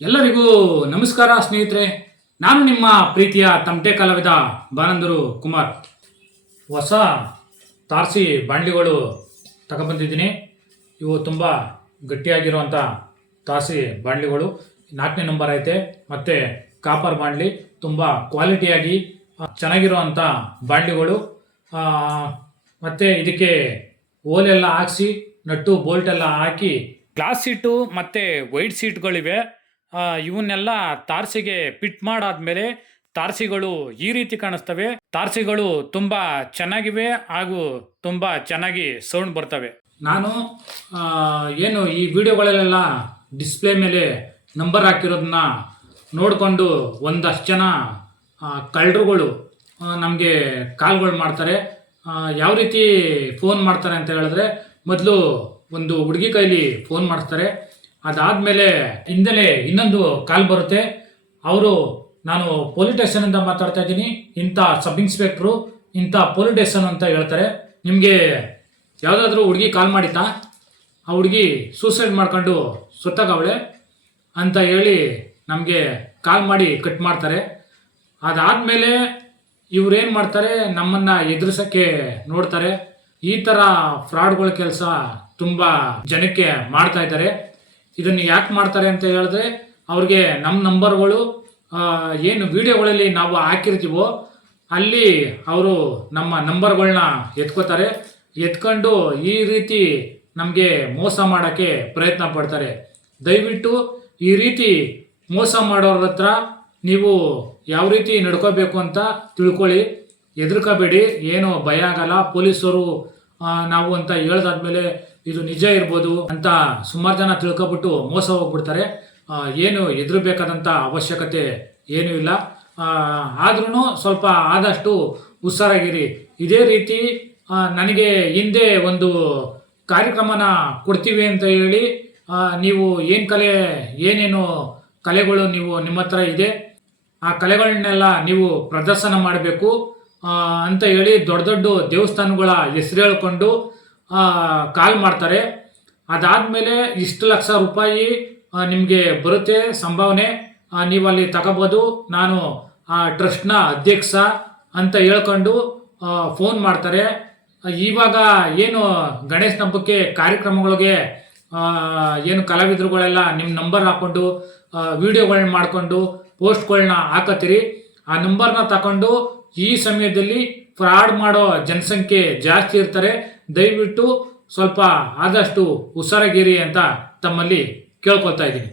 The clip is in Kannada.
ಎಲ್ಲರಿಗೂ ನಮಸ್ಕಾರ ಸ್ನೇಹಿತರೆ. ನಾನು ನಿಮ್ಮ ಪ್ರೀತಿಯ ತಮಟೆ ಕಲಾವಿದ ಬಾನಂದೂರು ಕುಮಾರ್. ಹೊಸ ತಾರಸಿ ಬಾಂಡ್ಲಿಗಳು ತಗೊಬಂದಿದ್ದೀನಿ. ಇವು ತುಂಬ ಗಟ್ಟಿಯಾಗಿರುವಂಥ ತಾರಸಿ ಬಾಂಡ್ಲಿಗಳು. 4ನೇ ನಂಬರ್ ಐತೆ. ಮತ್ತು ಕಾಪರ್ ಬಾಂಡ್ಲಿ ತುಂಬ ಕ್ವಾಲಿಟಿಯಾಗಿ ಚೆನ್ನಾಗಿರುವಂಥ ಬಾಂಡ್ಲಿಗಳು. ಮತ್ತು ಇದಕ್ಕೆ ಓಲೆಲ್ಲ ಹಾಕ್ಸಿ ನಟ್ಟು ಬೋಲ್ಟೆಲ್ಲ ಹಾಕಿ ಗ್ಲಾಸ್ ಸೀಟು ಮತ್ತು ವೈಟ್ ಸೀಟ್ಗಳಿವೆ. ಇವನ್ನೆಲ್ಲ ತಾರಸಿಗೆ ಫಿಟ್ ಮಾಡಾದ್ಮೇಲೆ ತಾರಸಿಗಳು ಈ ರೀತಿ ಕಾಣಿಸ್ತವೆ. ತಾರಸಿಗಳು ತುಂಬ ಚೆನ್ನಾಗಿವೆ ಹಾಗೂ ತುಂಬ ಚೆನ್ನಾಗಿ ಸೌಂಡ್ ಬರ್ತವೆ. ನಾನು ಏನು ಈ ವಿಡಿಯೋಗಳಲ್ಲೆಲ್ಲ ಡಿಸ್ಪ್ಲೇ ಮೇಲೆ ನಂಬರ್ ಹಾಕಿರೋದನ್ನ ನೋಡಿಕೊಂಡು ಒಂದಷ್ಟು ಜನ ಕಳ್ಳರುಗಳು ನಮಗೆ ಕಾಲ್ಗಳು ಮಾಡ್ತಾರೆ. ಯಾವ ರೀತಿ ಫೋನ್ ಮಾಡ್ತಾರೆ ಅಂತ ಹೇಳಿದ್ರೆ, ಮೊದಲು ಒಂದು ಹುಡುಗಿ ಕೈಲಿ ಫೋನ್ ಮಾಡಿಸ್ತಾರೆ. ಅದಾದಮೇಲೆ ಹಿಂದಲೇ ಇನ್ನೊಂದು ಕಾಲ್ ಬರುತ್ತೆ. ಅವರು ನಾನು ಪೊಲೀಸ್ ಸ್ಟೇಷನಿಂದ ಮಾತಾಡ್ತಾ ಇದ್ದೀನಿ, ಇಂಥ ಸಬ್ ಇನ್ಸ್ಪೆಕ್ಟ್ರು, ಇಂಥ ಪೊಲೀಸ್ ಸ್ಟೇಷನ್ ಅಂತ ಹೇಳ್ತಾರೆ. ನಿಮಗೆ ಯಾವುದಾದ್ರೂ ಹುಡುಗಿ ಕಾಲ್ ಮಾಡಿತಾ, ಆ ಹುಡುಗಿ ಸೂಸೈಡ್ ಮಾಡ್ಕೊಂಡು ಸುತ್ತಾಗವಳೆ ಅಂತ ಹೇಳಿ ನಮಗೆ ಕಾಲ್ ಮಾಡಿ ಕಟ್ ಮಾಡ್ತಾರೆ. ಅದಾದಮೇಲೆ ಇವ್ರೇನು ಮಾಡ್ತಾರೆ, ನಮ್ಮನ್ನು ಎದುರಿಸೋಕ್ಕೆ ನೋಡ್ತಾರೆ. ಈ ಥರ ಫ್ರಾಡ್ಗಳ ಕೆಲಸ ತುಂಬ ಜನಕ್ಕೆ ಮಾಡ್ತಾ ಇದ್ದಾರೆ. ಇದನ್ನು ಯಾಕೆ ಮಾಡ್ತಾರೆ ಅಂತ ಹೇಳಿದ್ರೆ, ಅವ್ರಿಗೆ ನಮ್ಮ ನಂಬರ್ಗಳು ಏನು ವಿಡಿಯೋಗಳಲ್ಲಿ ನಾವು ಹಾಕಿರ್ತೀವೋ ಅಲ್ಲಿ ಅವರು ನಮ್ಮ ನಂಬರ್ಗಳನ್ನ ಎತ್ಕೋತಾರೆ. ಎತ್ಕೊಂಡು ಈ ರೀತಿ ನಮಗೆ ಮೋಸ ಮಾಡೋಕ್ಕೆ ಪ್ರಯತ್ನ ಪಡ್ತಾರೆ. ದಯವಿಟ್ಟು ಈ ರೀತಿ ಮೋಸ ಮಾಡೋರ ಹತ್ರ ನೀವು ಯಾವ ರೀತಿ ನಡ್ಕೋಬೇಕು ಅಂತ ತಿಳ್ಕೊಳ್ಳಿ. ಹೆದರ್ಕೋಬೇಡಿ, ಏನು ಭಯ ಆಗಲ್ಲ. ಪೊಲೀಸರು ನಾವು ಅಂತ ಹೇಳ್ದಾದ್ಮೇಲೆ ಇದು ನಿಜ ಇರ್ಬೋದು ಅಂತ ಸುಮಾರು ಜನ ತಿಳ್ಕೊಬಿಟ್ಟು ಮೋಸ ಹೋಗ್ಬಿಡ್ತಾರೆ. ಏನು ಹೆದರ್ಬೇಕಾದಂಥ ಅವಶ್ಯಕತೆ ಏನೂ ಇಲ್ಲ. ಆದ್ರೂ ಸ್ವಲ್ಪ ಆದಷ್ಟು ಹುಷಾರಾಗಿರಿ. ಇದೇ ರೀತಿ ನನಗೆ ಹಿಂದೆ ಒಂದು ಕಾರ್ಯಕ್ರಮನ ಕೊಡ್ತೀವಿ ಅಂತ ಹೇಳಿ ನೀವು ಏನೇನು ಕಲೆಗಳು ನಿಮ್ಮ ಹತ್ರ ಇದೆ, ಆ ಕಲೆಗಳನ್ನೆಲ್ಲ ನೀವು ಪ್ರದರ್ಶನ ಮಾಡಬೇಕು ಅಂತ ಹೇಳಿ ದೊಡ್ಡ ದೊಡ್ಡ ದೇವಸ್ಥಾನಗಳ ಹೆಸರು ಹೇಳ್ಕೊಂಡು ಕಾಲ್ ಮಾಡ್ತಾರೆ. ಅದಾದಮೇಲೆ ಇಷ್ಟು ಲಕ್ಷ ರೂಪಾಯಿ ನಿಮಗೆ ಬರುತ್ತೆ ಸಂಭಾವನೆ, ನೀವು ಅಲ್ಲಿ ತಗೋಬೋದು, ನಾನು ಆ ಟ್ರಸ್ಟ್ನ ಅಧ್ಯಕ್ಷ ಅಂತ ಹೇಳ್ಕೊಂಡು ಫೋನ್ ಮಾಡ್ತಾರೆ. ಇವಾಗ ಏನು ಗಣೇಶ ಹಬ್ಬಕ್ಕೆ ಕಾರ್ಯಕ್ರಮಗಳಿಗೆ ಏನು ಕಲಾವಿದರುಗಳೆಲ್ಲ ನಿಮ್ಮ ನಂಬರ್ ಹಾಕ್ಕೊಂಡು ವಿಡಿಯೋಗಳನ್ನ ಮಾಡಿಕೊಂಡು ಪೋಸ್ಟ್ಗಳನ್ನ ಹಾಕತ್ತೀರಿ. ಆ ನಂಬರ್ನ ತಗೊಂಡು ಈ ಸಮಯದಲ್ಲಿ ಫ್ರಾಡ್ ಮಾಡೋ ಜನಸಂಖ್ಯೆ ಜಾಸ್ತಿ ಇರ್ತಾರೆ. ದಯವಿಟ್ಟು ಸ್ವಲ್ಪ ಆದಷ್ಟು ಹುಷಾರಾಗಿರಿ ಅಂತ ತಮ್ಮಲ್ಲಿ ಕೇಳ್ಕೊಳ್ತಾ ಇದ್ದೀನಿ.